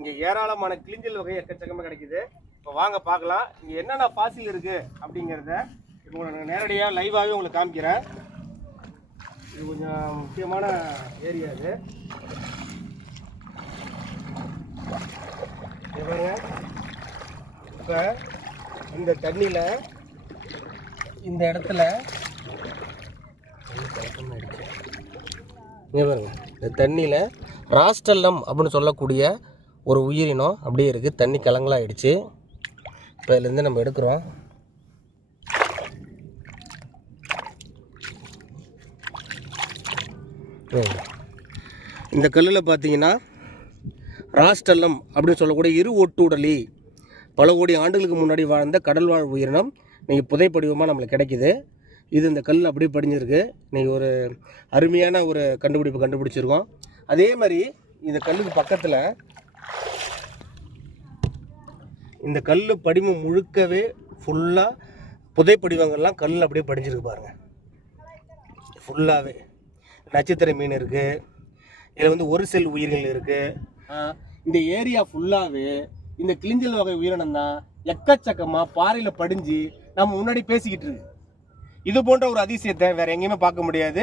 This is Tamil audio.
இங்கே ஏராளமான கிளிஞ்சல் வகை எக்கச்சக்கமாக கிடைக்குது. இப்போ வாங்க பார்க்கலாம் இங்கே என்னென்ன ஃபாசில் இருக்குது அப்படிங்கிறத இப்போ உங்களுக்கு நேரடியாக லைவாகவே உங்களுக்கு காமிக்கிறேன். இது கொஞ்சம் முக்கியமான ஏரியா இது. பாருங்க, இப்போ இந்த தண்ணியில் இந்த இடத்துல பாருங்க, இந்த தண்ணியில் ராஸ்டல்லம் அப்படின்னு சொல்லக்கூடிய ஒரு உயிரினம் அப்படியே இருக்குது. தண்ணி கலங்கலாகிடுச்சு. இப்போ இதுலேருந்து நம்ம எடுக்கிறோம். இந்த கல்லில் பார்த்தீங்கன்னா ராஸ்டல்லம் அப்படின்னு சொல்லக்கூடிய இரு ஒட்டுடலி பல கோடி ஆண்டுகளுக்கு முன்னாடி வாழ்ந்த கடல்வாழ் உயிரினம் நீங்கள் புதைப்படிவமாக நம்மளுக்கு கிடைக்கிது. இது இந்த கல் அப்படியே படிஞ்சிருக்கு. நீங்கள் ஒரு அருமையான ஒரு கண்டுபிடிப்பு கண்டுபிடிச்சிருக்கோம். அதே மாதிரி இந்த கல்லுக்கு பக்கத்தில் இந்த கல் படிமம் முழுக்கவே ஃபுல்லாக புதைப்படிவங்கள்லாம் கல் அப்படியே படிஞ்சிருக்கு பாருங்கள். ஃபுல்லாகவே நட்சத்திர மீன் இருக்குது. இதில் வந்து ஒரு செல் உயிர்கள் இருக்குது. இந்த ஏரியா ஃபுல்லாகவே இந்த கிளிஞ்சல் வகை உயிரினம் தான் எக்கச்சக்கமாக பாறையில் படிஞ்சு நம்ம முன்னாடி பேசிக்கிட்டு இருக்கு. இது போன்ற ஒரு அதிசயத்தை வேறு எங்கேயுமே பார்க்க முடியாது.